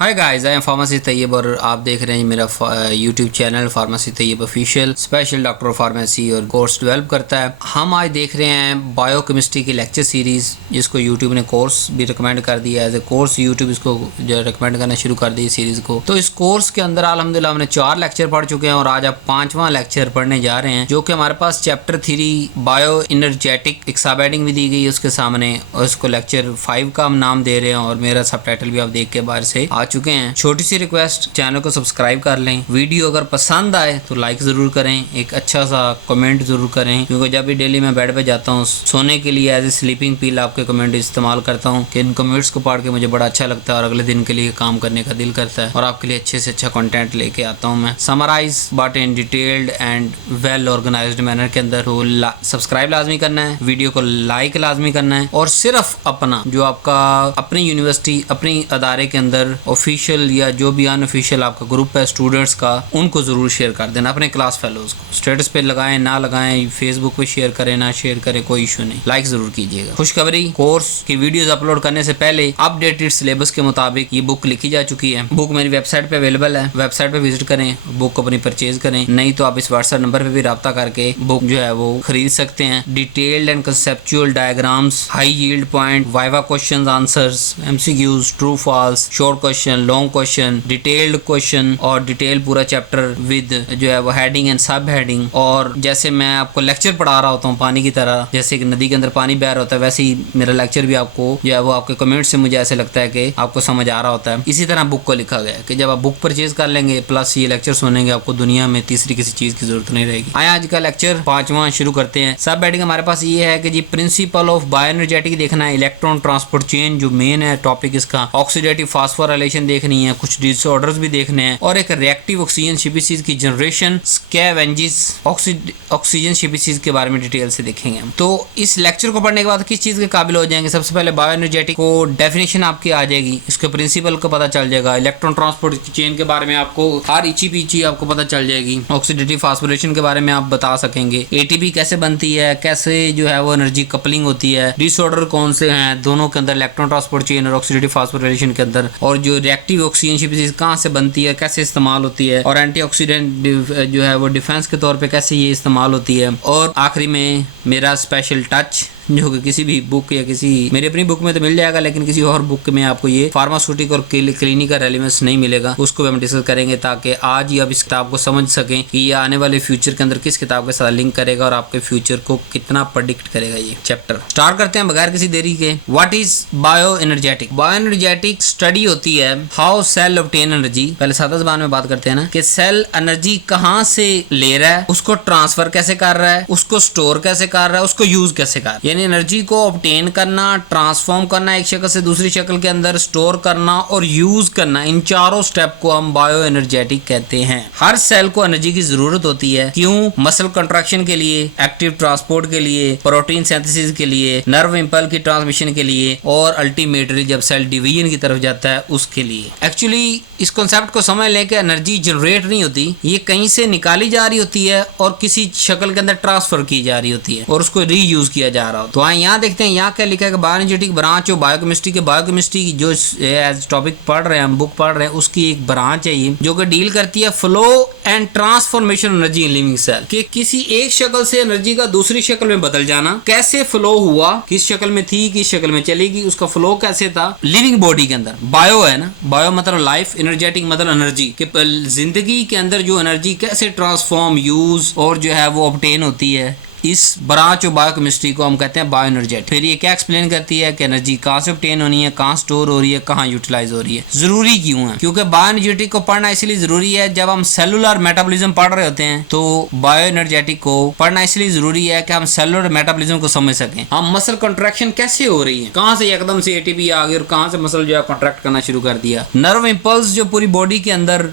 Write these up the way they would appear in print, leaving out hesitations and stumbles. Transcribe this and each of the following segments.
Hi guys, I am pharmacy Tayyab और आप देख रहे हैं मेरा YouTube channel pharmacy Tayyab official. Special doctor pharmacy और कोर्स डेवलप करता है। हम आज देख रहे हैं बायोकेमिस्ट्री की लेक्चर सीरीज़, जिसको यूट्यूब ने कोर्स भी रिकमेंड कर दिया है। एज ए कोर्स यूट्यूब इसको जो रिकमेंड करना शुरू कर दी सीरीज़ को। तो इस कोर्स के अंदर अल्हम्दुलिल्लाह हमने 4 लेक्चर पढ़ चुके हैं और आज आप 5वां लेक्चर पढ़ने जा रहे हैं, जो कि हमारे पास चैप्टर 3 बायो एनर्जेटिक एक्साबैडिंग भी दी गई है उसके सामने, और इसको लेक्चर 5 का हम नाम दे रहे हैं और मेरा सबटाइटल भी आप देख के बाहर से चुके हैं। छोटी सी रिक्वेस्ट, चैनल को सब्सक्राइब कर लें। वीडियो अगर पसंद आए तो लाइक जरूर करें, एक अच्छा सा कमेंट जरूर करें, क्योंकि जब भी डेली मैं बेड पे जाता हूँ सोने के लिए एज ए स्लीपिंग पील आपके कमेंट इस्तेमाल करता हूँ कि इन कमेंट्स को पढ़ के मुझे बड़ा अच्छा लगता है और अगले दिन के लिए काम करने का दिल करता है और आपके लिए अच्छे से अच्छा कंटेंट लेके आता हूँ मैं, summarise but in detailed and well organised manner के अंदर। तो सब्सक्राइब लाजमी करना है, वीडियो को लाइक लाजमी करना है और सिर्फ अपना जो आपका अपनी यूनिवर्सिटी अपनी अदारे के अंदर ऑफिशियल या जो भी अनऑफिशियल आपका ग्रुप है स्टूडेंट्स का, उनको जरूर शेयर कर देना, अपने क्लास फेलोज को। स्टेटस पे लगाएं ना लगाएं, फेसबुक पे शेयर करें ना शेयर करें, कोई इशू नहीं, लाइक जरूर कीजिएगा। खुशखबरी, कोर्स की वीडियोस अपलोड करने से पहले अपडेटेड सिलेबस के मुताबिक ये बुक लिखी जा चुकी है। बुक मेरी वेबसाइट पे अवेलेबल है, वेबसाइट पे विजिट करें, बुक अपनी परचेज करें। नहीं तो आप इस व्हाट्सएप नंबर पे भी रब्ता करके बुक जो है वो खरीद सकते हैं। Detailed and conceptual diagrams, high yield point, viva questions answers, MCQs, true false, short question, long question, detailed question और डिटेल पूरा चैप्टर विद जो है वो हेडिंग एंड सब हेडिंग। और जैसे मैं आपको लेक्चर पढ़ा रहा होता हूँ पानी की तरह, जैसे कि नदी के अंदर पानी बह रहा होता है, वैसे ही मेरा लेक्चर भी आपको जो है वो आपके कमेंट से मुझे ऐसे लगता है कि आपको समझ आ रहा होता है। इसी तरह बुक को लिखा गया है कि जब आप बुक परचेज कर लेंगे प्लस ये लेक्चर सुनेंगे, आपको दुनिया में तीसरी किसी चीज की जरूरत नहीं रहेगी। आए आज का लेक्चर 5वां शुरू करते हैं। सब हेडिंग हमारे पास ये है कि जी प्रिंसिपल ऑफ बायोएनर्जेटिक देखना है, इलेक्ट्रॉन ट्रांसपोर्ट चेन जो मेन है टॉपिक इसका, ऑक्सीडेटिव फास्फोराइलेशन देखनी है, कुछ डिसऑर्डर्स भी देखने हैं और एक रिएक्टिव ऑक्सीजन स्पीशीज की जनरेशन, स्कैवेंजेस, ऑक्सीजन स्पीशीज के बारे में डिटेल से देखेंगे। तो इस लेक्चर को पढ़ने के बाद किस चीज के काबिल हो जाएंगे? सबसे पहले बायोएनर्जेटिक को डेफिनेशन आपकी आ जाएगी, इसके प्रिंसिपल को पता चल जाएगा, इलेक्ट्रॉन ट्रांसपोर्ट चेन के बारे में आपको हर इची पीची आपको पता चल जाएगी, ऑक्सीडेटिव फास्फोरेशन के बारे में आप बता सकेंगे, एटीपी कैसे बनती है, कैसे जो है वो एनर्जी कपलिंग होती है, डिसऑर्डर कौन से हैं दोनों के अंदर, इलेक्ट्रॉन ट्रांसपोर्ट चेन और ऑक्सीडेटिव फास्फोरेशन के अंदर, और जो रिएक्टिव ऑक्सीजन स्पीशीज कहाँ से बनती है, कैसे इस्तेमाल होती है, और एंटीऑक्सीडेंट जो है वो डिफेंस के तौर पे कैसे ये इस्तेमाल होती है। और आखिरी में मेरा स्पेशल टच, जो कि किसी भी बुक या किसी मेरी अपनी बुक में तो मिल जाएगा, लेकिन किसी और बुक में आपको ये फार्मास्यूटिक और क्लिनिकल रेलेवेंस नहीं मिलेगा, उसको भी हम डिस्कस करेंगे ताकि आज ही आप इस किताब को समझ सकें कि ये आने वाले फ्यूचर के अंदर किस किताब के साथ लिंक करेगा और आपके फ्यूचर को कितना प्रेडिक्ट करेगा। ये चैप्टर स्टार्ट करते हैं बगैर किसी देरी के। What is bio energetic? Bio energetic study होती है हाउ सेल ऑब्टेन एनर्जी। पहले सादा ज़बान में बात करते हैं ना कि सेल एनर्जी कहाँ से ले रहा है, उसको ट्रांसफर कैसे कर रहा है, उसको स्टोर कैसे कर रहा है, उसको यूज कैसे कर रहा है। एनर्जी को ऑब्टेन करना, ट्रांसफॉर्म करना एक शक्ल से दूसरी शक्ल के अंदर, स्टोर करना और यूज करना, इन चारों स्टेप को हम बायो एनर्जेटिक कहते हैं। हर सेल को एनर्जी की जरूरत होती है। क्यों? मसल कंट्रैक्शन के लिए, एक्टिव ट्रांसपोर्ट के लिए, प्रोटीन सिंथेसिस के लिए, नर्व इंपल्स की ट्रांसमिशन के लिए और अल्टीमेटली जब सेल डिवीजन की तरफ जाता है उसके लिए। एक्चुअली इस कॉन्सेप्ट को समझ लें कि एनर्जी जनरेट नहीं होती, ये कहीं से निकाली जा रही होती है और किसी शक्ल के अंदर ट्रांसफर की जा रही होती है और उसको रीयूज किया जा रहा हो। तो यहाँ देखते हैं यहाँ क्या लिखा है कि बायोएनर्जेटिक ब्रांच जो बायोकेमिस्ट्री की जो एज टॉपिक पढ़ रहे हैं हम, बुक पढ़ रहे हैं, उसकी एक ब्रांच है ये जो कि डील करती है flow and transformation energy in living cell, कि किसी एक शक्ल से एनर्जी का दूसरी शक्ल में बदल जाना, कैसे फ्लो हुआ, किस शक्ल में थी किस शक्ल में चलेगी, उसका फ्लो कैसे था लिविंग बॉडी के अंदर। बायो है ना, बायो मतलब लाइफ, एनर्जेटिक मतलब एनर्जी, कि जिंदगी के अंदर जो एनर्जी कैसे ट्रांसफॉर्म, यूज और जो है वो ऑब्टेन होती है। इस ब्रांच ऑफ बायोकेमिस्ट्री को हम कहते हैं बायोएनर्जेटिक। फिर ये क्या एक्सप्लेन करती है कि एनर्जी कहाँ से ऑब्टेन होनी है, कहाँ स्टोर हो रही है, कहाँ यूटिलाइज हो रही है, जरूरी क्यों है। क्योंकि बायोएनर्जेटिक को पढ़ना इसलिए जरूरी है, जब हम सेलुलर मेटाबॉलिज्म पढ़ रहे होते हैं तो बायोएनर्जेटिक को पढ़ना इसलिए जरूरी है कि हम सेलुलर मेटाबॉलिज्म को समझ सकें। हम मसल कंट्रैक्शन कैसे हो रही है, कहाँ से एकदम से एटीपी आ गई और कहाँ से मसल जो है कॉन्ट्रैक्ट करना शुरू कर दिया। नर्व इंपल्स जो पूरी बॉडी के अंदर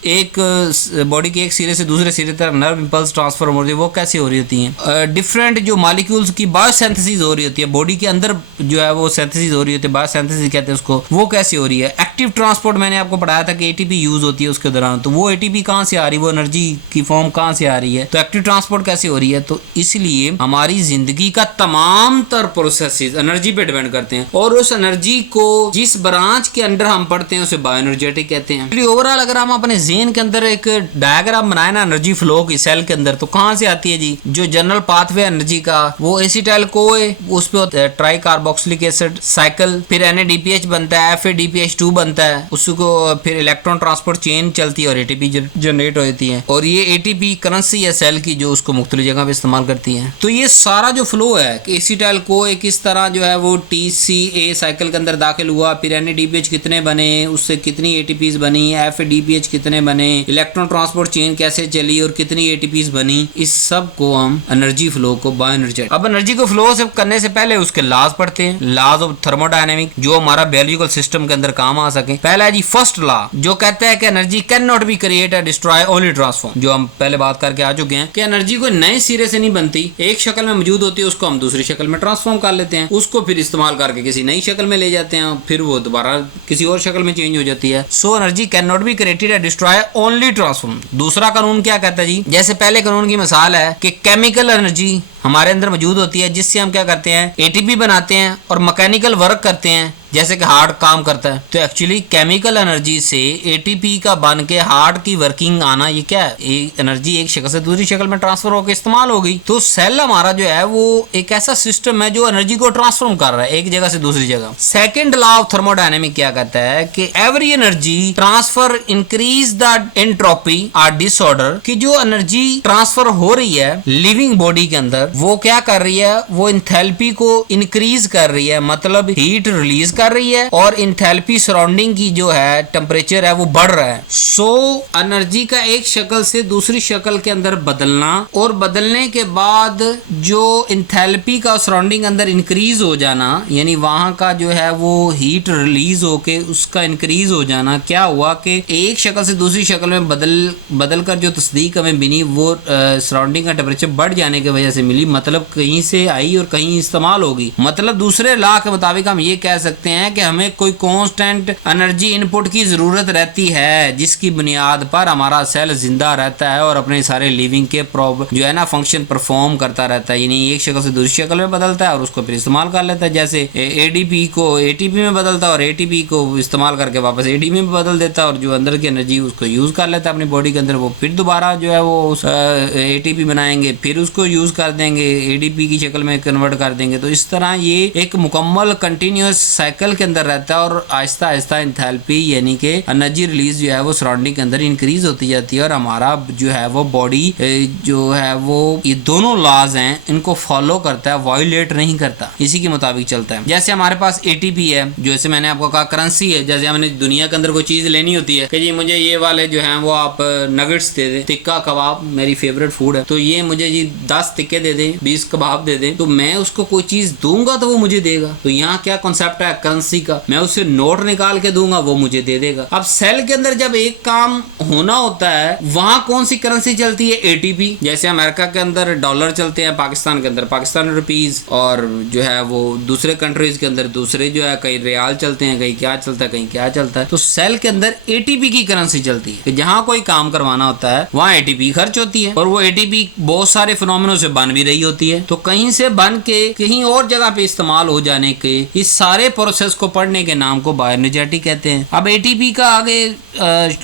बॉडी के एक सिरे से दूसरे सिरे तक नर्व इंपल्स ट्रांसफर हो रही है, वो कैसे हो रही होती है। डिफरेंट डिफरेंट जो मॉलिक्यूल्स की बायोसिंथेसिस हो रही होती है बॉडी के अंदर, जो है वो सिंथेसिस हो रही होती है, बायोसिंथेसिस कहते हैं उसको, वो कैसे हो रही है। एक्टिव ट्रांसपोर्ट मैंने आपको पढ़ाया था कि एटीपी यूज होती है उसके दौरान, तो वो एटीपी कहाँ से आ रही है, वो एनर्जी की फॉर्म कहाँ से आ रही है, तो एक्टिव ट्रांसपोर्ट कैसे हो रही है। तो इसलिए हमारी जिंदगी का तमाम तर प्रोसेसेस एनर्जी पे डिपेंड करते हैं, और उस एनर्जी को जिस ब्रांच के अंदर हम पढ़ते हैं उसे बायोएनर्जेटिक कहते हैं। ओवरऑल अगर हम अपने ज़हन के अंदर एक डायग्राम बनाए ना एनर्जी फ्लो की सेल के अंदर, तो कहाँ से आती है जी, जो जनरल पाथवे एनर्जी का, वो एसिटाइल कोए, उस पे ट्राई कार्बोक्सिलिक एसिड साइकिल, फिर NADPH बनता है, FADPH2 बनता है, उसको फिर इलेक्ट्रॉन ट्रांसपोर्ट चेन चलती है और एटीपी जनरेट होती है, और ये एटीपी करेंसी है सेल की जो उसको मुख्तलिफ जगह पे इस्तेमाल करती है। तो ये सारा जो फ्लो है कि एसिटाइल कोए किस तरह जो है वो TCA साइकिल के अंदर दाखिल हुआ, फिर NADPH कितने बने, उससे कितनी एटीपीज बनी, FADPH कितने बने, इलेक्ट्रॉन ट्रांसपोर्ट चेन कैसे चली और कितनी एटीपीज बनी, इस सब को हम एनर्जी फ्लो को बायोएनर्जी। अब एनर्जी को फ्लो से करने से पहले उसके लॉज पढ़ते हैं, लॉज ऑफ थर्मोडायनेमिक, जो हमारा बायोलॉजिकल सिस्टम के अंदर काम आ सके। पहला है जी फर्स्ट लॉ, जो कहता है कि energy can not be create और डिस्ट्रॉय, ओनली ट्रांसफॉर्म, जो हम पहले बात करके आ चुके हैं कि एनर्जी कोई नए सिरे से नहीं बनती, एक शक्ल में मौजूद होती है, उसको हम दूसरी शक्ल में ट्रांसफॉर्म कर लेते हैं, उसको फिर इस्तेमाल करके किसी नई शक्ल में ले जाते हैं, फिर वो दोबारा किसी और शक्ल में चेंज हो जाती है। So energy can not be created और डिस्ट्रॉय, ओनली ट्रांसफॉर्म। दूसरा कानून क्या कहता है जी, जैसे पहले कानून की मिसाल है कि केमिकल एनर्जी हमारे अंदर मौजूद होती है, जिससे हम क्या करते हैं, एटीपी बनाते हैं और मैकेनिकल वर्क करते हैं, जैसे कि हार्ट काम करता है। तो एक्चुअली केमिकल एनर्जी से एटीपी का बन के हार्ट की वर्किंग आना, ये क्या है, एनर्जी एक शक्ल से दूसरी शक्ल में ट्रांसफर होकर इस्तेमाल हो गई। तो सेल हमारा जो है वो एक ऐसा सिस्टम है जो एनर्जी को ट्रांसफॉर्म कर रहा है एक जगह से दूसरी जगह। सेकेंड लॉ ऑफ थर्मोडायनेमिक क्या कहता है कि every energy transfer increase the entropy और डिसऑर्डर, कि जो एनर्जी ट्रांसफर हो रही है लिविंग बॉडी के अंदर, वो क्या कर रही है, वो इंथैल्पी को इंक्रीज कर रही है, मतलब हीट रिलीज कर रही है, और इंथैल्पी सराउंडिंग की जो है टेम्परेचर है वो बढ़ रहा है। सो एनर्जी का एक शक्ल से दूसरी शक्ल के अंदर बदलना, और बदलने के बाद जो इंथैल्पी का सराउंडिंग अंदर इंक्रीज हो जाना, यानी वहां का जो है वो हीट रिलीज होके उसका इंक्रीज हो जाना, क्या हुआ कि एक शक्ल से दूसरी शक्ल में बदल कर जो तस्दीक हमें मिली, वो सराउंडिंग का टेम्परेचर बढ़ जाने की वजह से मिली, मतलब कहीं से आई और कहीं इस्तेमाल होगी। मतलब दूसरे लॉ के मुताबिक हम ये कह सकते हैं कि हमें कोई कांस्टेंट एनर्जी इनपुट की जरूरत रहती है, जिसकी बुनियाद पर हमारा सेल जिंदा रहता है और अपने सारे लिविंग के जो है ना फंक्शन परफॉर्म करता रहता है, यानी एक शक्ल से दूसरी शक्ल में बदलता है और उसको फिर इस्तेमाल कर लेता है। जैसे एडीपी को एटीपी में बदलता है और एटीपी को इस्तेमाल करके वापस एडीपी में बदल देता है, और जो अंदर की एनर्जी उसको यूज कर लेता है अपनी बॉडी के अंदर, वो फिर दोबारा जो है वो एटीपी बनाएंगे, फिर उसको यूज कर देंगे, एडीपी की शक्ल में कन्वर्ट कर देंगे। तो इस तरह ये एक मुकम्मल कंटिन्यूअस साइकिल के अंदर रहता है, और आहिस्ता आहिस्ता इंथैल्पी यानी कि एनर्जी रिलीज जो है वो सराउंडिंग के अंदर इंक्रीज होती जाती है, और हमारा जो है वो बॉडी जो है वो ये दोनों लॉज हैं इनको फॉलो करता है, वायोलेट नहीं करता, इसी के मुताबिक चलता है। जैसे हमारे पास एटीपी है, जैसे मैंने आपको कहा करेंसी है, जैसे हमने दुनिया के अंदर कोई चीज लेनी होती है कि जी मुझे ये वाले जो है वो आप नगेट्स दे दें, टिक्का कबाब मेरी फेवरेट फूड है, तो ये मुझे जी 10 टिक्के दे दें, 20 कबाब दे दें, तो मैं उसको कोई चीज दूंगा तो वो मुझे देगा। तो यहाँ क्या कॉन्सेप्ट है करेंसी का, मैं उससे नोट निकाल के दूंगा वो मुझे दे देगा। अब सेल के अंदर जब एक काम होना होता है, वहां कौन सी करेंसी चलती है, एटीपी। जैसे अमेरिका के अंदर डॉलर चलते हैं, पाकिस्तान के अंदर पाकिस्तानी रुपीज, और जो है वो दूसरे कंट्रीज के अंदर दूसरे जो है कहीं रियाल चलते हैं, कहीं क्या चलता है, कहीं क्या चलता है। तो सेल के अंदर एटीपी की करेंसी चलती है कि जहां कोई काम करवाना होता है वहां एटीपी खर्च होती है, और वो एटीपी बहुत सारे फिनोमेनों से बन भी रही होती है, तो कहीं से बन के कहीं और जगह पे इस्तेमाल हो जाने के इस सारे प्रोसेस को पढ़ने के नाम को बायोएनर्जेटिक कहते हैं। अब एटीपी का आगे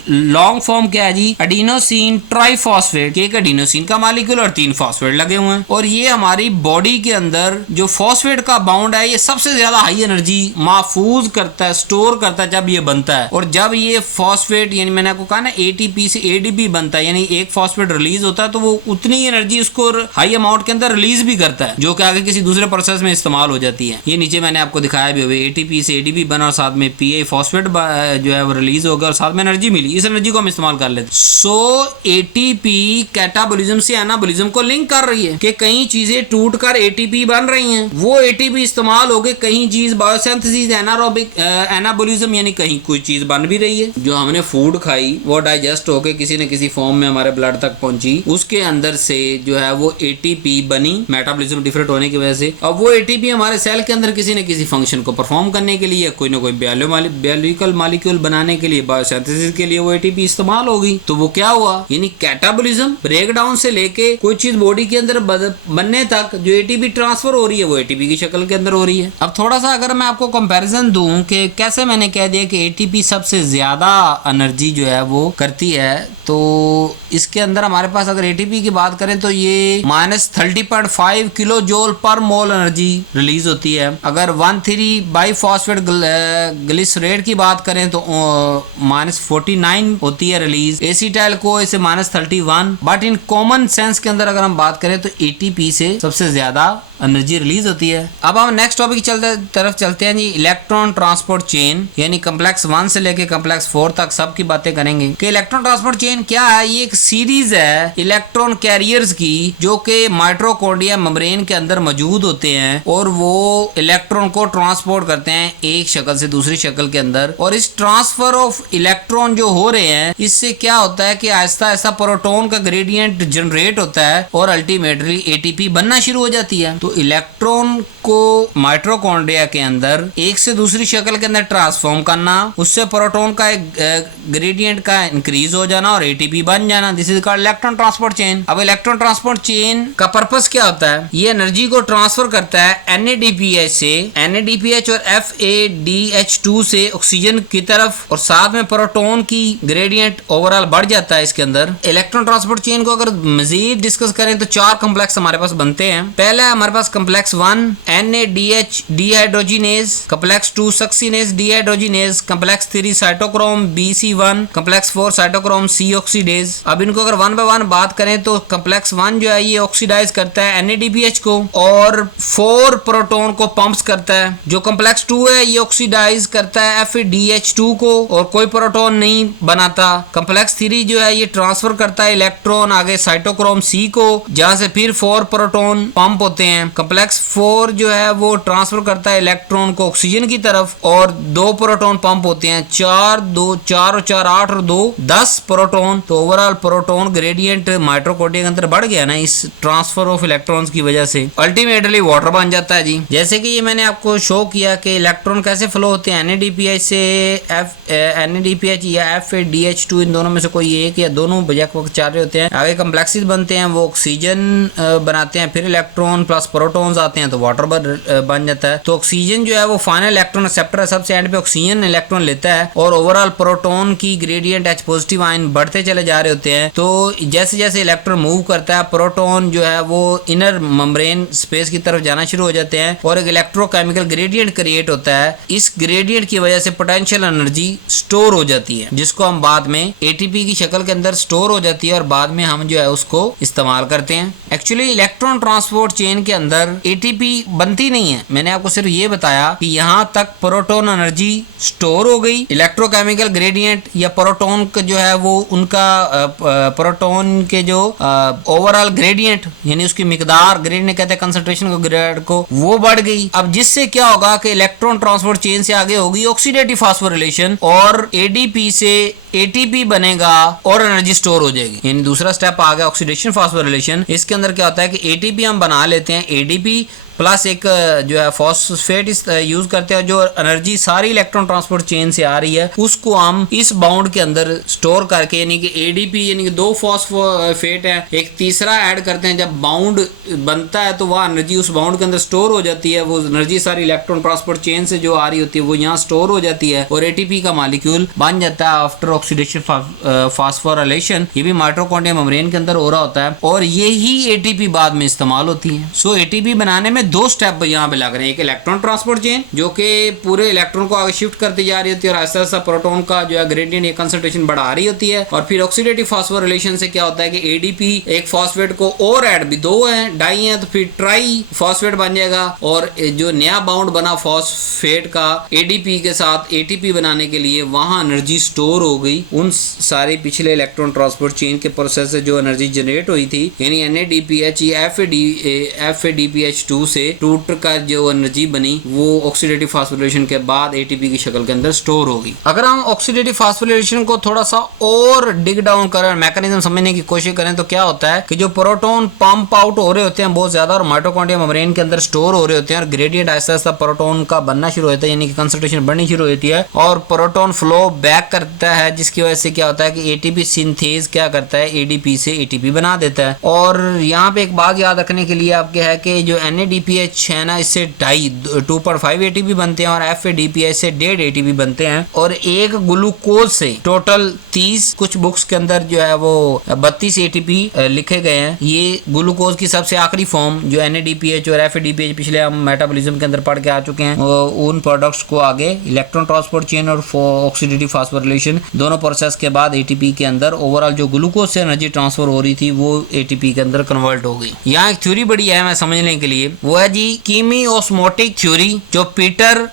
लॉन्ग फॉर्म क्या है जी, एडिनोसिन ट्राइफॉस्फेट, एक एडिनोसिन का मॉलिक्यूल और 3 फॉस्फेट लगे हुए हैं, और ये हमारी बॉडी के अंदर जो फॉस्फेट का बाउंड है ये सबसे ज्यादा हाई एनर्जी महफूज करता है, स्टोर करता है जब ये बनता है। और जब ये फॉस्फेट यानी मैंने आपको कहा ना एटीपी से एडीपी बनता है, यानी एक फॉस्फेट रिलीज होता है तो वो उतनी एनर्जी उसको हाई अमाउंट के अंदर रिलीज भी करता है, जो कि आगे किसी दूसरे प्रोसेस में इस्तेमाल हो जाती है। ये नीचे मैंने आपको दिखाया भी होगा, एटीपी से एडीपी बना और साथ में पीए फॉस्फेट जो है वो रिलीज होगा और साथ में एनर्जी मिली, इस एनर्जी को हम इस्तेमाल कर लेते हैं। सो एटीपी कैटाबॉलिज्म से एनाबॉलिज्म को लिंक कर रही है कि कई चीजें टूटकर एटीपी बन रही हैं, वो एटीपी इस्तेमाल हो गए, कहीं चीज बायोसिंथेसिस एनारोबिक एनाबॉलिज्म यानी कहीं कोई चीज बन भी रही है, जो हमने फूड खाई वो डाइजेस्ट होके किसी न किसी फॉर्म में हमारे ब्लड तक पहुंची, उसके अंदर से जो है वो एटीपी बनी मेटाबॉलिज्म डिफरेंट होने की वजह से। अब वो एटीपी हमारे सेल के अंदर किसी न किसी फंक्शन को परफॉर्म करने के लिए, कोई ना कोई बायोलॉजिकल मॉलिक्यूल बनाने के लिए, बायोसिंथेसिस के लिए वो एटीपी इस्तेमाल होगी। तो वो क्या हुआ, यानी कैटाबॉलिज्म ब्रेकडाउन से लेके कोई चीज बॉडी के अंदर बनने तक जो एटीपी ट्रांसफर हो रही है वो एटीपी की शक्ल के अंदर हो रही है। अब थोड़ा सा अगर मैं आपको कंपैरिजन दूं कि कैसे मैंने कह दिया कि एटीपी सबसे ज्यादा एनर्जी जो है वो करती है, तो इसके अंदर हमारे पास अगर एटीपी की बात करें तो ये -30.5 किलो जूल पर मोल एनर्जी रिलीज होती है। अगर 1,3 बाइफॉस्फेट ग्लिसरेट की बात करें तो -49 होती है रिलीज। एसीटाइल को इसे -31। बट इन कॉमन सेंस के अंदर अगर हम बात करें तो एटीपी से सबसे ज्यादा एनर्जी रिलीज होती है। अब हम नेक्स्ट टॉपिक तरफ चलते हैं जी, इलेक्ट्रॉन ट्रांसपोर्ट चेन, यानी कॉम्प्लेक्स 1 से लेके कॉम्प्लेक्स 4 तक सब की बातें करेंगे कि इलेक्ट्रॉन ट्रांसपोर्ट चेन क्या है। ये एक सीरीज है इलेक्ट्रॉन कैरियर्स की जो कि माइटोकॉन्ड्रिया मेम्ब्रेन के अंदर मौजूद होते हैं और वो इलेक्ट्रॉन को ट्रांसपोर्ट करते हैं एक शक्ल से दूसरी शक्ल के अंदर। और इस ट्रांसफर ऑफ इलेक्ट्रॉन जो हो रहे हैं इससे क्या होता है कि आहिस्ता आहिस्ता प्रोटॉन का ग्रेडियंट जनरेट होता है और अल्टीमेटली एटीपी बनना शुरू हो जाती है। तो इलेक्ट्रॉन को माइटोकॉन्ड्रिया के अंदर एक से दूसरी शक्ल के अंदर ट्रांसफॉर्म करना, उससे प्रोटॉन का एक ग्रेडियंट का इंक्रीज हो जाना और एटीपी बन जाना, this is called electron transport chain. अब इलेक्ट्रॉन ट्रांसपोर्ट चेन का पर्पस क्या होता है, ये एनर्जी को ट्रांसफर करता है NADPH से, NADPH और FADH2 से ऑक्सीजन की तरफ, और साथ में प्रोटॉन की ग्रेडियंट ओवरऑल बढ़ जाता है इसके अंदर। इलेक्ट्रॉन ट्रांसपोर्ट चेन को अगर मजीद डिस्कस करें तो 4 कॉम्प्लेक्स हमारे पास बनते हैं। पहला है हमारे पास complex 1 NADH dehydrogenase, complex 2 succinate dehydrogenase, complex 3 cytochrome BC1, complex 4 cytochrome C oxidase. अब इनको अगर 1 बाय 1 बात करें तो कॉम्प्लेक्स 1 जो है ये ऑक्सीडाइज करता है NADPH को और 4 प्रोटॉन को पंप्स करता है। जो कॉम्प्लेक्स 2 है ये ऑक्सीडाइज करता है FADH2 को और कोई प्रोटॉन नहीं बनाता। कॉम्प्लेक्स 3 जो है ये ट्रांसफर करता है इलेक्ट्रॉन आगे साइटोक्रोम C को, जहां से फिर 4 प्रोटॉन पंप होते हैं। कॉम्प्लेक्स 4 जो है वो ट्रांसफर करता है इलेक्ट्रॉन को ऑक्सीजन की तरफ और 2 प्रोटॉन पंप होते हैं, 4 और 4 8 और 2 10 प्रोटॉन। तो ओवरऑल प्रोटॉन ग्रेडियंट माइटोकॉन्ड्रिया के अंदर बढ़ गया ना इस ट्रांसफर ऑफ इलेक्ट्रॉन्स की वजह से, अल्टीमेटली वाटर बन जाता है जी। जैसे कि ये मैंने आपको शो किया कि इलेक्ट्रॉन कैसे फ्लो होते हैं NADPH से NADPH या FADH2, इन दोनों में से कोई एक या दोनों बजाक वक्त चार होते हैं। आगे कॉम्प्लेक्सेस बनते हैं, वो ऑक्सीजन बनाते हैं, फिर इलेक्ट्रॉन प्लस प्रोटॉन्स आते हैं तो वाटर बन जाता है। तो ऑक्सीजन जो है वो फाइनल इलेक्ट्रॉन एक्सेप्टर है, सबसे एंड पे ऑक्सीजन इलेक्ट्रॉन लेता है और ओवरऑल प्रोटॉन की ग्रेडियंट H पॉजिटिव आयन बढ़ते चले जा रहे होते हैं। तो जैसे जैसे इलेक्ट्रॉन मूव करता है प्रोटॉन जो है वो इनर मेम्ब्रेन स्पेस की तरफ जाना शुरू हो जाते हैं और एक इलेक्ट्रोकेमिकल ग्रेडियंट क्रिएट होता है। इस ग्रेडियंट की वजह से पोटेंशियल एनर्जी स्टोर हो जाती है, जिसको हम बाद में एटीपी की शक्ल के अंदर स्टोर हो जाती है और बाद में हम जो है उसको इस्तेमाल करते हैं। एक्चुअली इलेक्ट्रॉन ट्रांसपोर्ट चेन के अंदर एटीपी बनती नहीं है, मैंने आपको सिर्फ ये बताया कि यहाँ तक प्रोटॉन एनर्जी स्टोर हो गई। इलेक्ट्रोकेमिकल ग्रेडियंट या प्रोटॉन का जो है वो उनका प्रोटॉन के जो ओवरऑल ग्रेडियंट यानी उसकी मिकदार, ग्रेडियंट कहते हैं कंसंट्रेशन को, ग्रेड को, वो बढ़ गई। अब जिससे क्या होगा कि इलेक्ट्रॉन ट्रांसपोर्ट चेन से आगे होगी ऑक्सीडेटिव फास्फोरिलेशन और एडीपी से एटीपी बनेगा और एनर्जी स्टोर हो जाएगी। यानी दूसरा स्टेप आ गया ऑक्सीडेशन फास्फोरिलेशन। इसके अंदर क्या होता है कि एटीपी हम बना लेते हैं, एडीपी प्लस एक जो है फॉस्फेट यूज करते हैं, जो एनर्जी सारी इलेक्ट्रॉन ट्रांसपोर्ट चेन से आ रही है उसको हम इस बाउंड के अंदर स्टोर करके, यानी कि एडीपी यानी कि 2 फॉस्फेट है, एक तीसरा ऐड करते हैं। जब बाउंड बनता है तो वह एनर्जी उस बाउंड के अंदर स्टोर हो जाती है, वो एनर्जी सारी इलेक्ट्रॉन ट्रांसपोर्ट चेन से जो आ रही होती है वो यहाँ स्टोर हो जाती है और एटीपी का मॉलिक्यूल बन जाता है आफ्टर ऑक्सीडेशन फास्फोरिलेशन। ये भी माइटोकॉन्ड्रिया मेम्ब्रेन के अंदर हो रहा होता है और यही एटीपी बाद में इस्तेमाल होती है। सो एटीपी बनाने में 2 स्टेप यहाँ पे लग रहे हैं, एक इलेक्ट्रॉन ट्रांसपोर्ट चेन जो कि पूरे इलेक्ट्रॉन को आगे शिफ्ट करती जा रही होती है और आहिस्ता आहिस्ता प्रोटॉन का जो है ग्रेडियंट या कंसंट्रेशन बढ़ा रही होती है, और फिर ऑक्सीडेटिव फास्फोरिलेशन से क्या होता है कि एडीपी एक फॉस्फेट को और ऐड भी 2 है, डाई है, तो फिर ट्राई फॉस्फेट बन जाएगा और जो नया बाउंड बना फॉस्फेट का एडीपी के साथ एटीपी बनाने के लिए वहां एनर्जी स्टोर हो गई उन सारे पिछले इलेक्ट्रॉन ट्रांसपोर्ट चेन के प्रोसेस से जो एनर्जी जनरेट हुई थी, यानी NADPH या FADPH2 से से टूट कर जो एनर्जी बनी वो ऑक्सीडेटिव फास्फोरिलेशन के बाद एटीपी की शक्ल के अंदर स्टोर होगी। अगर हम ऑक्सीडेटिव फास्फोरिलेशन को थोड़ा सा और डिग डाउन करें, मैकेनिज्म समझने की कोशिश करें तो क्या होता है कि जो प्रोटॉन पंप आउट हो रहे होते हैं बहुत ज्यादा और माइटोकॉन्ड्रिया मेम्ब्रेन के अंदर स्टोर हो रहे होते हैं और ग्रेडियंट आहिस्ता आहिस्ता प्रोटॉन का बनना शुरू होता है, यानी कि कंसंट्रेशन बढ़नी शुरू होती है और प्रोटॉन फ्लो बैक करता है, जिसकी वजह से क्या होता है कि एटीपी सिंथेज क्या करता है, एडीपी से एटीपी बना देता है। और यहाँ पे एक बात याद रखने के लिए आपके है कि जो NADPH है ना, इससे 2.5 एटीपी बनते हैं और FADPH से 1.5 एटीपी बनते हैं और एक ग्लूकोज से टोटल 30, कुछ बुक्स के अंदर जो है वो 32 एटीपी लिखे गए हैं। ये ग्लूकोज की सबसे आखिरी फॉर्म जो NADPH और FADPH पिछले हम मेटाबॉलिज्म के अंदर पढ़ के आ चुके हैं, उन प्रोडक्ट्स को आगे इलेक्ट्रॉन ट्रांसपोर्ट चेन और ऑक्सीडेटिव फास्फोरिलेशन दोनों प्रोसेस के बाद एटीपी के अंदर ओवरऑल जो ग्लूकोज से एनर्जी ट्रांसफर हो रही थी वो एटीपी के अंदर कन्वर्ट हो गई। यहाँ एक थ्योरी बड़ी है मैं समझने के लिए, वो है जी कीमिओस्मोटिक थ्योरी जो पीटर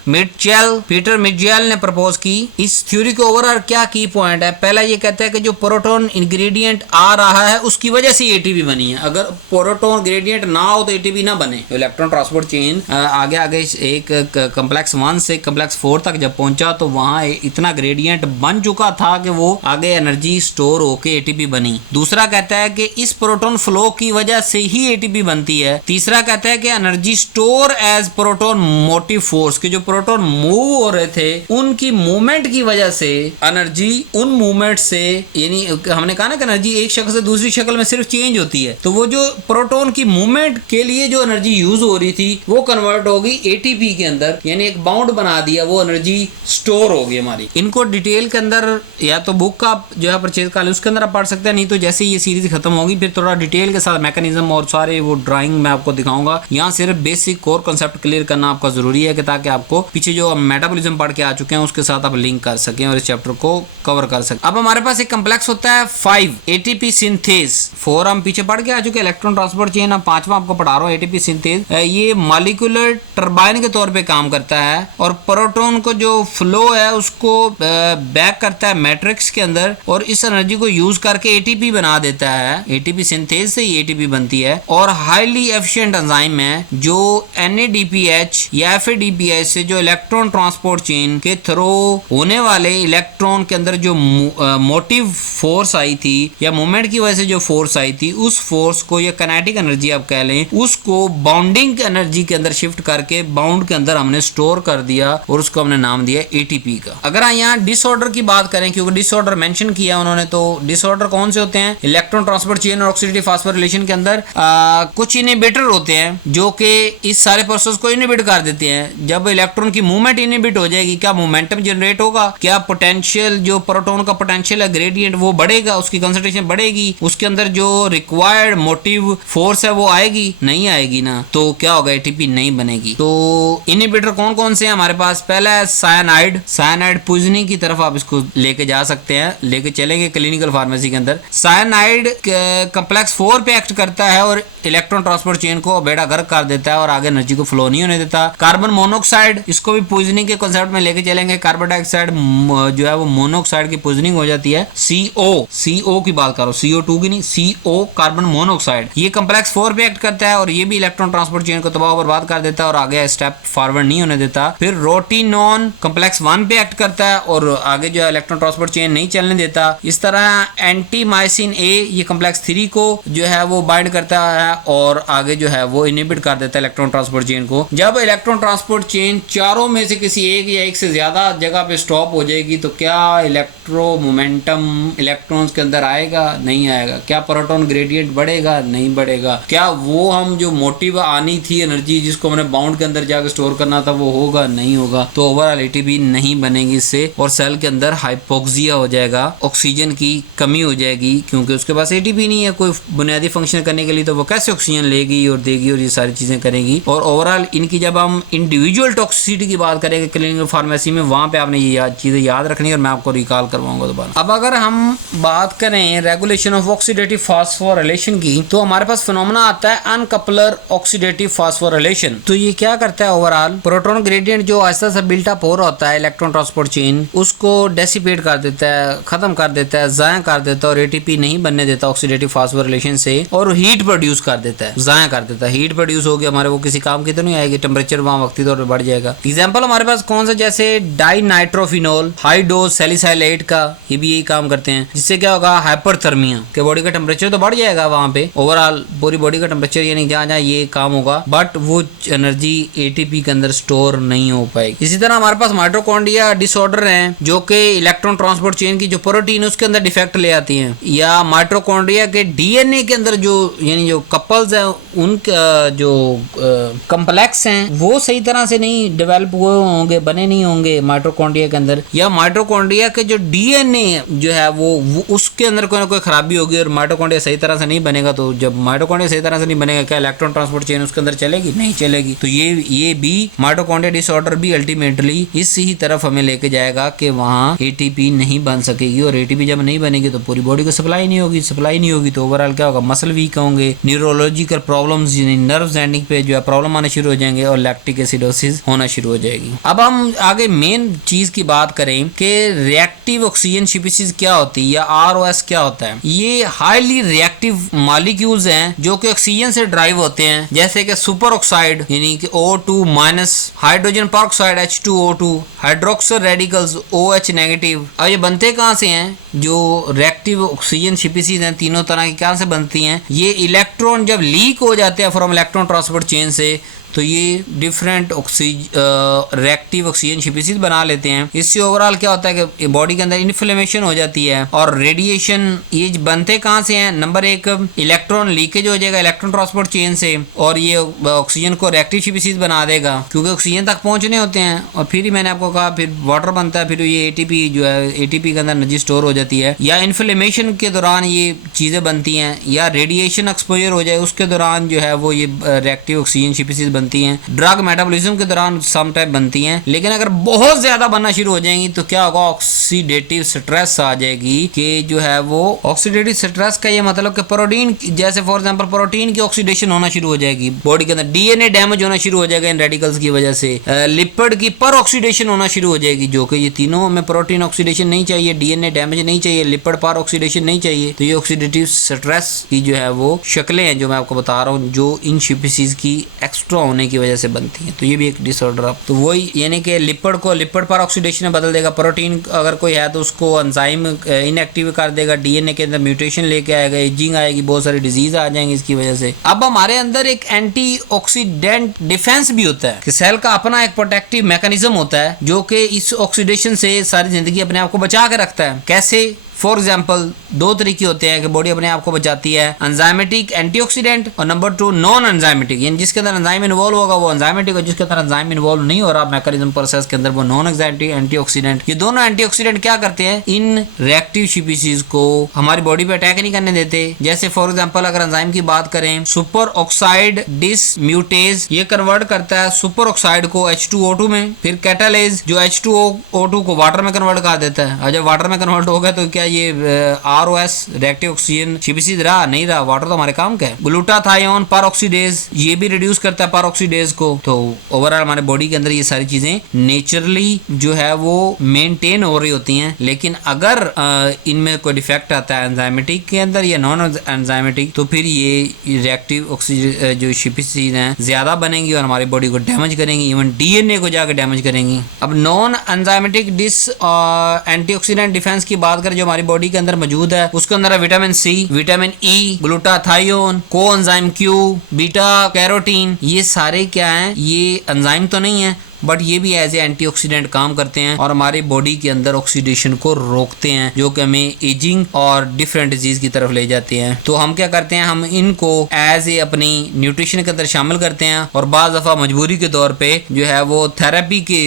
मिटजेल ने प्रपोज की। इस थ्योरी के ओवरऑल क्या की पॉइंट है, पहला ये कहता है कि जो प्रोटॉन इंग्रेडिएंट आ रहा है उसकी वजह से एटीपी बनी है। अगर प्रोटॉन ग्रेडियंट ना हो तो एटीपी ना बने। तो इलेक्ट्रॉन ट्रांसपोर्ट चेन आगे आगे एक कॉम्प्लेक्स 1 से कॉम्प्लेक्स 4 तक जब पहुंचा तो वहां इतना ग्रेडियंट बन चुका था कि वो आगे एनर्जी स्टोर होके एटीपी बनी। दूसरा कहता है कि इस प्रोटॉन फ्लो की वजह से ही एटीपी बनती है। तीसरा कहता है कि energy store as proton motive force, के जो प्रोटॉन मूव हो रहे थे उनकी मूवमेंट की वजह से एनर्जी उन मूवमेंट से, यानी हमने कहा ना कि एनर्जी एक शक्ल से दूसरी शक्ल में सिर्फ चेंज होती है, तो वो जो प्रोटॉन की मूवमेंट के लिए जो एनर्जी यूज हो रही थी वो कन्वर्ट हो गई एटीपी के अंदर, यानी एक बाउंड बना दिया, वो एनर्जी स्टोर हो गई हमारी। इनको डिटेल के अंदर या तो बुक का जो है परचेज कर ले उसके अंदर आप पढ़ सकते हैं, नहीं तो जैसे ये सीरीज खत्म होगी फिर थोड़ा डिटेल के साथ मैकेनिज्म और सारे वो ड्राइंग मैं आपको दिखाऊंगा। यहाँ सिर्फ बेसिक कोर कंसेप्ट क्लियर करना आपका जरूरी है कि ताकि आपको पीछे जो मेटाबॉलिज्म पढ़ के आ चुके हैं उसके साथ आप लिंक कर सकें और इस चैप्टर को कवर कर सकें। अब हमारे पास एक कम्प्लेक्स होता है 5 एटीपी सिंथेज। 4 हम पीछे पढ़ के आ चुके हैं, इलेक्ट्रॉन ट्रांसपोर्ट चेन। अब 5वां आपको पढ़ा रहा हूँ एटीपी सिंथेज। ये मॉलिक्यूलर टर्बाइन के तौर पे काम करता है और प्रोटॉन को जो फ्लो है उसको बैक करता है मैट्रिक्स के अंदर और इस एनर्जी को यूज करके एटीपी बना देता है। एटीपी सिंथेज से ही एटीपी बनती है और हाईली एफिशिएंट एंजाइम है जो NADPH या FADPH से जो इलेक्ट्रॉन ट्रांसपोर्ट चेन के थ्रू होने वाले इलेक्ट्रॉन के अंदर जो मोटिव फोर्स आई थी या मूवमेंट की वजह से जो फोर्स आई थी उस फोर्स को या काइनेटिक एनर्जी आप कह लें, उसको बाउंडिंग एनर्जी के अंदर शिफ्ट करके बाउंड के अंदर हमने स्टोर कर दिया और उसको हमने नाम दिया एटीपी का। अगर यहाँ डिसऑर्डर की बात करें, क्योंकि डिसऑर्डर मेंशन किया उन्होंने, तो डिसऑर्डर कौन से होते हैं? इलेक्ट्रॉन ट्रांसपोर्ट चेन और ऑक्सीडेटिव फास्फोरिलेशन के अंदर कुछ इनहिबिटर होते हैं जो कि इस सारे प्रोसेस को इनहिबिट कर देते हैं। जब इलेक्ट्रॉन की मूवमेंट इनहिबिट हो जाएगी, क्या मोमेंटम जनरेट होगा, क्या पोटेंशियल जो प्रोटॉन का पोटेंशियल है ग्रेडियंट वो बढ़ेगा, उसकी कंसंट्रेशन बढ़ेगी, उसके अंदर जो रिक्वायर्ड मोटिव फोर्स है वो आएगी? नहीं आएगी ना, तो क्या होगा? एटीपी नहीं बनेगी। तो इनहिबिटर कौन कौन से हैं हमारे पास? पहला है साइनाइड। साइनाइड पॉइजनिंग की तरफ आप इसको लेके जा सकते हैं, लेके चलेंगे क्लिनिकल फार्मेसी के अंदर। साइनाइड कॉम्प्लेक्स 4 पे एक्ट करता है और इलेक्ट्रॉन ट्रांसपोर्ट चेन को बेड़ा गर्क कर देता है और आगे एनर्जी को फ्लो नहीं होने देता। कार्बन मोनोऑक्साइड, इसको भी पॉइजनिंग के कांसेप्ट में लेके चलेंगे। कार्बन डाइऑक्साइड जो है वो मोनोऑक्साइड की पॉइजनिंग हो जाती है। CO की बात करो, CO2 की नहीं, CO कार्बन मोनोऑक्साइड, ये कॉम्प्लेक्स 4 पे एक्ट करता है और ये भी इलेक्ट्रॉन ट्रांसपोर्ट चेन को तबाह बर्बाद कर देता है और आगे स्टेप फॉरवर्ड नहीं होने देता। फिर रोटिनोन कॉम्प्लेक्स 1 पे एक्ट करता है और आगे जो है इलेक्ट्रॉन ट्रांसपोर्ट चेन नहीं चलने देता। इस तरह एंटीमाइसिन A ये कॉम्प्लेक्स 3 को जो है वो बाइंड करता है और आगे जो है वो इनहिबिट कर देता है इलेक्ट्रॉन ट्रांसपोर्ट चेन को। जब इलेक्ट्रॉन ट्रांसपोर्ट चेन चारों में से किसी एक या एक से ज्यादा जगह पे स्टॉप हो जाएगी तो क्या इलेक्ट्रो मोमेंटम इलेक्ट्रॉन्स के अंदर आएगा? नहीं आएगा। क्या प्रोटॉन ग्रेडियंट बढ़ेगा? नहीं बढ़ेगा। क्या वो हम जो मोटिव आनी थी एनर्जी जिसको हमने बाउंड के अंदर जाकर स्टोर करना था वो होगा? नहीं होगा। तो ओवरऑल एटीपी नहीं बनेगी इससे और सेल के अंदर हाइपोक्सिया हो जाएगा, ऑक्सीजन की कमी हो जाएगी क्योंकि उसके पास एटीपी नहीं है कोई बुनियादी फंक्शन करने के लिए, तो वो कैसे ऑक्सीजन लेगी और देगी और ये सारी चीजें करेगी। और ओवरऑल इनकी जब हम इंडिविजुअल टॉक्सिसिटी की बात करेंगे क्लिनिकल फार्मेसी में, वहां पे आपने ये चीजें याद रखनी और मैं आपको रिकॉल करवाऊंगा दोबारा। अब अगर हम बात करें रेगुलेशन ऑफ ऑक्सीडेटिव फास्फोरिलेशन की, तो हमारे पास फिनोमेना आता है अनकपलर ऑक्सीडेटिव फास्फोरिलेशन। तो ये क्या करता है? ओवरऑल प्रोटॉन ग्रेडियंट जो ऐसा सा बिल्ट अप हो रहा होता है इलेक्ट्रॉन ट्रांसपोर्ट चेन, उसको डेसिपेट कर देता है, खत्म कर देता है, जाया कर देता है और एटीपी नहीं बनने देता ऑक्सीडेटिव फास्फोरिलेशन से और हीट प्रोड्यूस कर देता है, जाया कर देता है। हीट प्रोड्यूस यूज होगी हमारे वो किसी काम की तो नहीं आएगी, टेम्परेचर वहाँ वक्ती तौर पर बढ़ जाएगा। एग्जाम्पल हमारे पास कौन सा, जैसे dinitrophenol, high dose salicylate का, ये भी यही काम करते हैं। जिससे क्या होगा, हाइपरथर्मिया के बॉडी का टेम्परेचर तो बढ़ जाएगा वहाँ पे, ओवरऑल पूरी बॉडी का टेम्परेचर, यानी जहाँ जहाँ ये काम होगा, बट वो एनर्जी एटीपी के अंदर स्टोर नहीं हो पाएगी। इसी तरह हमारे पास माइटोकॉन्ड्रिया डिसऑर्डर हैं जो कि इलेक्ट्रॉन ट्रांसपोर्ट चेन की जो प्रोटीन है उसके अंदर डिफेक्ट ले आती हैं, या माइटोकॉन्ड्रिया के डीएनए के अंदर जो यानी जो कपल्स हैं उनका जो कम्प्लेक्स हैं वो सही तरह से नहीं डेवलप हुए होंगे, बने नहीं होंगे माइटोकॉन्ड्रिया के अंदर, या माइटोकॉन्ड्रिया के जो डीएनए जो है वो उसके अंदर कोई ना कोई खराबी होगी और माइटोकॉन्ड्रिया सही तरह से नहीं बनेगा। तो जब माइटोकॉन्ड्रिया सही तरह से नहीं बनेगा, क्या इलेक्ट्रॉन ट्रांसपोर्ट चेन उसके अंदर चलेगी? नहीं चलेगी। तो ये भी माइटोकॉन्ड्रिया डिसऑर्डर भी अल्टीमेटली इस ही तरफ हमें लेके जाएगा कि वहाँ एटीपी नहीं बन सकेगी, और एटीपी जब नहीं बनेगी तो पूरी बॉडी को सप्लाई नहीं होगी, तो ओवरऑल क्या होगा, मसल वीक होंगे, न्यूरोलॉजिकल प्रॉब्लम्स, नर्व्स एंडिंग पे जो है प्रॉब्लम आने शुरू हो जाएंगे और लैक्टिक एसिडोसिस होना शुरू हो जाएगी। अब हम आगे मेन चीज की बात करें कि रिएक्टिव ऑक्सीजन स्पीशीज क्या होती है या आरओएस क्या होता है। ये हाईली रिएक्टिव मॉलिक्यूल्स हैं जो कि ऑक्सीजन से ड्राइव होते हैं, जैसे कि सुपर ऑक्साइड यानी कि O2- hydrogen peroxide H2O2, hydroxyl radicals OH negative. अब ये बनते कहाँ से हैं? जो रिएक्टिव ऑक्सीजन स्पीशीज हैं तीनों तरह की कहाँ से बनती हैं? ये इलेक्ट्रॉन जब लीक हो जाते हैं फ्रॉम इलेक्ट्रॉन ट्रांसपोर्ट चेन से तो ये डिफरेंट रिएक्टिव ऑक्सीजन स्पीशीज बना लेते हैं। इससे ओवरऑल क्या होता है कि बॉडी के अंदर इन्फ्लेमेशन हो जाती है और रेडिएशन। ये बनते कहाँ से हैं? नंबर एक, इलेक्ट्रॉन लीकेज हो जाएगा इलेक्ट्रॉन ट्रांसपोर्ट चेन से और ये ऑक्सीजन को रिएक्टिव स्पीशीज बना देगा क्योंकि ऑक्सीजन तक पहुंचने होते हैं। और फिर मैंने आपको कहा फिर वाटर बनता है, फिर ये एटीपी जो है एटीपी के अंदर एनर्जी स्टोर हो जाती है, या इन्फ्लेमेशन के दौरान ये चीजें बनती हैं, या रेडिएशन एक्सपोजर हो जाए उसके दौरान जो है वो ये रिएक्टिव ऑक्सीजन स्पीशीज बनती हैं। ड्रग मेटाबॉलिज्म के दौरान सम टाइप बनती हैं, लेकिन अगर बहुत ज्यादा बनना शुरू हो जाएंगी तो क्या होगा, ऑक्सीडेटिव स्ट्रेस आ जाएगी कि जो है वो ऑक्सीडेटिव स्ट्रेस का ये मतलब कि प्रोटीन, जैसे फॉर एग्जांपल प्रोटीन की ऑक्सीडेशन होना शुरू हो जाएगी बॉडी के अंदर, डीएनए डैमेज होना शुरू हो जाएगा इन रेडिकल्स की वजह से, लिपिड की पर ऑक्सीडेशन होना शुरू हो जाएगी, जो कि ये तीनों में प्रोटीन ऑक्सीडेशन नहीं चाहिए, डीएनए डैमेज नहीं चाहिए, लिपिड पर ऑक्सीडेशन नहीं चाहिए। तो ये ऑक्सीडेटिव स्ट्रेस की जो है वो शक्लें हैं जो मैं आपको बता रहा हूँ, जो इन स्पीशीज की एक्स्ट्रा होने की वजह से बनती है। तो ये भी एक डिसऑर्डर। तो वही यानी कि लिपिड को लिपिड पर ऑक्सीडेशन में बदल देगा, प्रोटीन अगर कोई है तो उसको एंजाइम इनएक्टिव कर देगा, डीएनए के अंदर म्यूटेशन लेके आएगा, एजिंग आएगी, बहुत सारी डिजीज आ जाएंगी इसकी वजह से। अब हमारे अंदर एक एंटीऑक्सीडेंट डिफेंस भी होता है कि सेल का अपना एक प्रोटेक्टिव मैकेनिज्म होता है जो कि इस ऑक्सीडेशन से सारी जिंदगी अपने आप को बचा के रखता है। कैसे? फॉर एग्जाम्पल दो तरीके होते हैं कि बॉडी अपने आप को बचाती है, एंजाइमेटिक एंटीऑक्सीडेंट और नंबर 2 नॉन एंजाइमेटिक, यानी जिसके अंदर एंजाइम इन्वॉल्व होगा वो एंजाइमेटिक और जिसके अंदर एंजाइम इन्वॉल्व नहीं हो रहा मैकेनिज्म प्रोसेस के अंदर वो नॉन एंजाइमेटिक एंटीऑक्सीडेंट। ये दोनों एंटीऑक्सीडेंट क्या करते हैं, इन रिएक्टिव स्पीशीज को हमारी बॉडी पे अटैक नहीं करने देते। जैसे फॉर एग्जाम्पल अगर एंजाइम की बात करें, सुपर ऑक्साइड डिसम्यूटेज ये कन्वर्ट करता है सुपर ऑक्साइड को H2O2 में, फिर कैटालेज जो H2O2 को वाटर में कन्वर्ट कर देता है, और जब वाटर में कन्वर्ट हो गया तो क्या ये ROS रिएक्टिव ऑक्सीजन स्पीशीज रहा? नहीं रहा, वाटर तो हमारे काम का है। ग्लूटाथायोन पर ऑक्सीडेज ये भी रिड्यूस करता है पर ऑक्सीडेज को। तो ओवरऑल हमारे बॉडी के अंदर ये सारी चीजें नेचुरली जो है वो मेंटेन हो रही होती हैं, लेकिन अगर इनमें कोई डिफेक्ट आता है एंजाइमेटिक के अंदर या नॉन एंजाइमेटिक तो फिर ये रिएक्टिव ऑक्सीजन जो स्पीशीज हैं ज्यादा बनेंगी और हमारी बॉडी को डैमेज करेंगी, इवन डीएनए को जाकर डैमेज करेंगी। अब नॉन एंजाइमेटिक एंटीऑक्सीडेंट डिफेंस की बात करें जो हमारी बॉडी के अंदर मौजूद है, उसके अंदर है vitamin C, vitamin E, glutathione, coenzyme Q, beta carotene. ये सारे क्या हैं? ये एंजाइम तो नहीं है बट ये भी एज ए एंटीऑक्सीडेंट काम करते हैं और हमारी बॉडी के अंदर ऑक्सीडेशन को रोकते हैं, जो कि हमें एजिंग और डिफरेंट डिजीज की तरफ ले जाते हैं। तो हम क्या करते हैं, हम इनको एज ए अपनी न्यूट्रिशन के अंदर शामिल करते हैं और बाज़ दफ़ा मजबूरी के तौर पे जो है वो थेरेपी के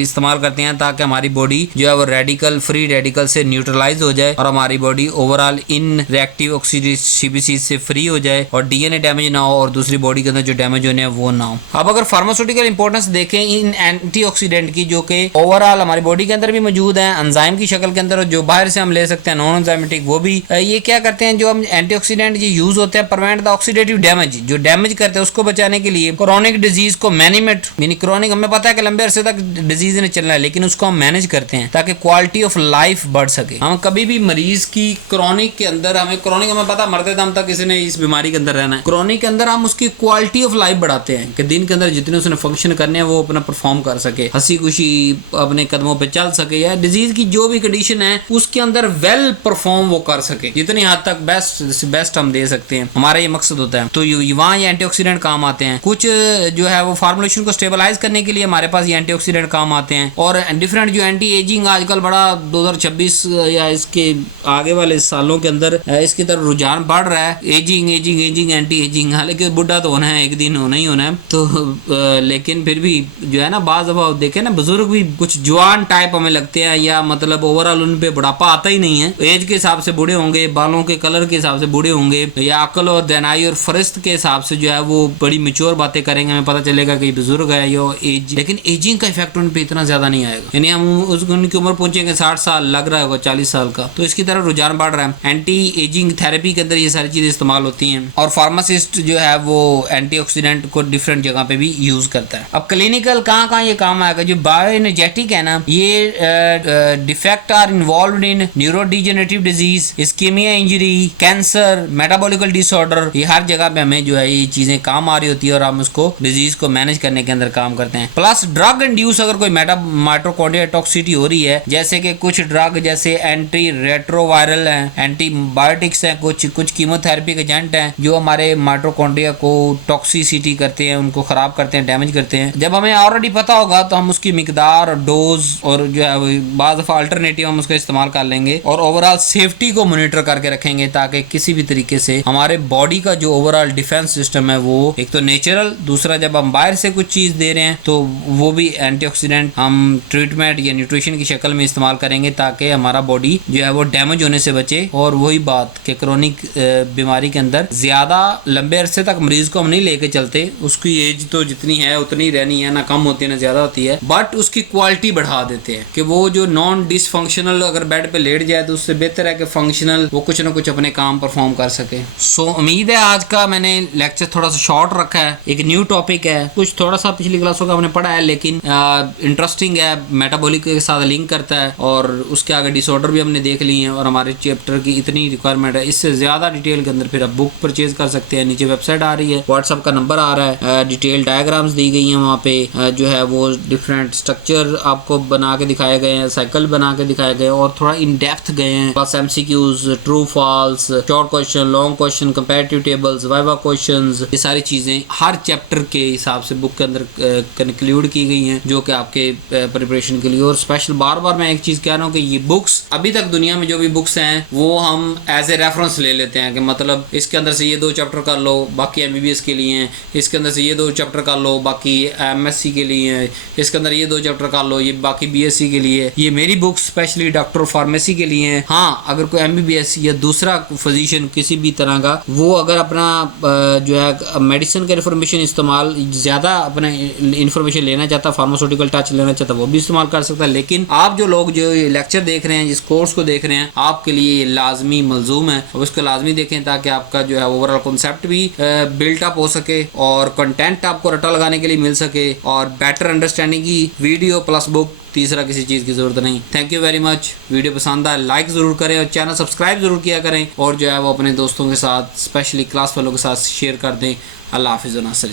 इस्तेमाल करते हैं ताकि हमारी बॉडी जो है वो रेडिकल फ्री रेडिकल से न्यूट्रलाइज हो जाए और हमारी बॉडी ओवरऑल इन रिएक्टिव ऑक्सीडेशन स्पीशीज से फ्री हो जाए और डीएनए डैमेज ना हो और दूसरी बॉडी के अंदर जो डैमेज होने हैं वो ना हो। अब अगर फार्मास्यूटिकल इंपॉर्टेंस देखें इन एंटीऑक्सीडेंट की जो कि ओवरऑल हमारी बॉडी के अंदर भी मौजूद है एंजाइम की शक्ल के अंदर, और जो बाहर से हम ले सकते हैं नॉन एंजाइमेटिक वो भी। ये क्या करते हैं, जो हम एंटीऑक्सीडेंट ये यूज होते हैं प्रिवेंट द ऑक्सीडेटिव डैमेज, जो डैमेज करते हैं उसको बचाने के लिए। क्रॉनिक डिजीज को मैनेजमेंट, यानी क्रॉनिक हमें पता है कि लंबे अरसे तक डिजीज ने चलना है, लेकिन उसको हम मैनेज करते हैं ताकि क्वालिटी ऑफ लाइफ बढ़ सके। हम कभी भी मरीज की क्रॉनिक के अंदर, हमें पता मरते दम तक किसी ने इस बीमारी के अंदर रहना है, क्रॉनिक के अंदर हम उसकी क्वालिटी ऑफ लाइफ बढ़ाते हैं कि दिन के अंदर जितने उसने फंक्शन करने हैं वो अपना परफॉर्म कर सके, हंसी खुशी अपने कदमों पे चल सके, या डिजीज की जो भी कंडीशन है उसके अंदर वेल परफॉर्म वो कर सके, जितनी हद तक बेस्ट हम दे सकते हैं, हमारा ये मकसद होता है। तो वहाँ ये एंटीऑक्सीडेंट काम आते हैं। कुछ जो है वो फार्मुलेशन को स्टेबलाइज करने के लिए हमारे पास ये एंटीऑक्सीडेंट काम आते हैं। और डिफरेंट जो एंटी एजिंग आजकल बड़ा 2026 या इसके आगे वाले सालों के अंदर इसकी तरफ रुझान बढ़ रहा है, ageing ageing ageing anti ageing. हालांकि बुढ़ा तो होना है, एक दिन होना ही होना है, तो लेकिन फिर भी जो है ना, बाज दफा देखे ना बुजुर्ग भी कुछ जवान टाइप हमें लगते हैं, या मतलब ओवरऑल उन पे बुढ़ापा आता ही नहीं है। एज के हिसाब से बूढ़े होंगे, बालों के कलर के हिसाब से बूढ़े होंगे, या अकल और दानाई और फरिस्त के हिसाब से जो है वो बड़ी मेच्योर बातें करेंगे, हमें पता चलेगा कि बुजुर्ग है या एज। लेकिन एजिंग का इफेक्ट उन पे इतना ज्यादा नहीं आएगा, यानी हम उनकी उम्र पहुंचेंगे 60 साल, लग रहा होगा 40 साल का, तो इसकी तरफ रुझान बढ़ रहा है। एंटी एजिंग थेरेपी के अंदर ये सारी चीजें इस्तेमाल होती हैं, और फार्मासिस्ट जो है वो एंटीऑक्सीडेंट को डिफरेंट जगह पे भी यूज करता है। अब क्लिनिकल कहाँ ये काम आएगा, जो बायोएनर्जेटिक है ना, ये defect are involve in neurodegenerative disease, ischaemia injury, cancer, metabolical disorder, ये हर जगह पे हमें जो है ये चीजें काम आ रही होती है, और हम उसको डिजीज को मैनेज करने के अंदर काम करते हैं। प्लस ड्रग इंड्यूस अगर कोई माइटोकॉन्ड्रियल टॉक्सिसिटी हो रही है, जैसे कि कुछ ड्रग जैसे एंटी रेट्रोवायरल हैं, एंटीबायोटिक्स हैं, कुछ कीमोथेरेपी के एजेंट हैं जो हमारे माइटोकॉन्ड्रिया को टॉक्सिसिटी करते हैं, उनको खराब करते हैं, डैमेज करते हैं। जब हमें ऑलरेडी पता होगा तो हम उसकी मिकदार, डोज और जो है बाज़ दफ़ा अल्टरनेटिव हम उसका इस्तेमाल कर लेंगे, और ओवरऑल सेफ्टी को मॉनिटर करके रखेंगे, ताकि किसी भी तरीके से हमारे बॉडी का जो ओवरऑल डिफेंस सिस्टम है वो एक तो नेचुरल, दूसरा जब हम बाहर से कुछ चीज़ दे रहे हैं तो वो भी एंटीऑक्सीडेंट हम ट्रीटमेंट या न्यूट्रिशन की शक्ल में इस्तेमाल करेंगे, ताकि हमारा बॉडी जो है वो डैमेज होने से बचे। और वही बात कि क्रोनिक बीमारी के अंदर ज़्यादा लंबे अरसे तक मरीज को हम नहीं लेके चलते, उसकी एज तो जितनी है उतनी रहनी है, ना कम होती है ना ज़्यादा होती है, बट उसकी क्वालिटी बढ़ा देते हैं कि वो जो नॉन डिसफंक्शनल अगर बेड पे लेट जाए तो उससे बेहतर है कि फंक्शनल वो कुछ ना कुछ अपने काम परफॉर्म कर सके। सो उम्मीद है आज का मैंने लेक्चर थोड़ा सा शॉर्ट रखा है, एक न्यू टॉपिक है, कुछ थोड़ा सा पिछली क्लासों का हमने पढ़ा है, लेकिन इंटरेस्टिंग है, मेटाबॉलिक के साथ लिंक करता है, और उसके आगे डिसऑर्डर भी हमने देख लिए हैं, और हमारे चैप्टर की इतनी रिक्वायरमेंट है। इससे ज़्यादा डिटेल के अंदर फिर आप बुक परचेज कर सकते हैं, नीचे वेबसाइट आ रही है, व्हाट्सअप का नंबर आ रहा है, डिटेल डायग्राम्स दी गई हैं वहाँ पे, जो है वो डिफरेंट स्ट्रक्चर आपको बना के दिखाए गए हैं, साइकिल बना के दिखाए गए, और थोड़ा इन डेप्थ गए हैं, plus MCQs, true false, short question, long question, comparative tables, viva questions, ये सारी चीज़ें हर चैप्टर के हिसाब से बुक के अंदर कंक्लूड की गई हैं, जो कि आपके प्रिपरेशन के लिए। और स्पेशल बार बार मैं एक चीज़ कह रहा हूँ कि ये बुक्स अभी तक दुनिया में जो भी बुक्स हैं वो हम एज ए रेफरेंस ले लेते हैं, कि मतलब इसके अंदर से ये 2 चैप्टर कर लो, बाकी एमबीबीएस के लिए हैं, इसके अंदर से ये 2 चैप्टर कर लो, बाकी एमएससी के लिए हैं, इसके अंदर ये 2 चैप्टर कर लो, ये बाकी बीएससी के लिए। ये मेरी बुक स्पेशली डॉक्टर फार्मेसी के लिए है। हाँ, अगर कोई एमबीबीएस या दूसरा फिजिशियन किसी भी तरह का वो अगर अपना जो है मेडिसिन का इन्फॉर्मेशन इस्तेमाल ज़्यादा अपना इन्फॉर्मेशन लेना चाहता, फार्मास्यूटिकल टच लेना चाहता, वो भी इस्तेमाल कर सकता है। लेकिन आप जो लोग जो लेक्चर देख रहे हैं, जिस कोर्स को देख रहे हैं, आपके लिए ये लाजमी मलजूम है, अब उसको लाजमी देखें ताकि आपका जो है ओवरऑल कॉन्सेप्ट भी बिल्टअप हो सके, और कंटेंट आपको रटा लगाने के लिए मिल सके, और बेटर अंडरस्टैंडिंग की वीडियो प्लस बुक, तीसरा किसी चीज़ की ज़रूरत नहीं। Thank you very much. Video पसंद आए लाइक ज़रूर करें, और चैनल सब्सक्राइब ज़रूर किया करें, और जो है वो अपने दोस्तों के साथ, स्पेशली क्लास वालों के साथ शेयर कर दें। अल्लाह हाफिज़ व नासर।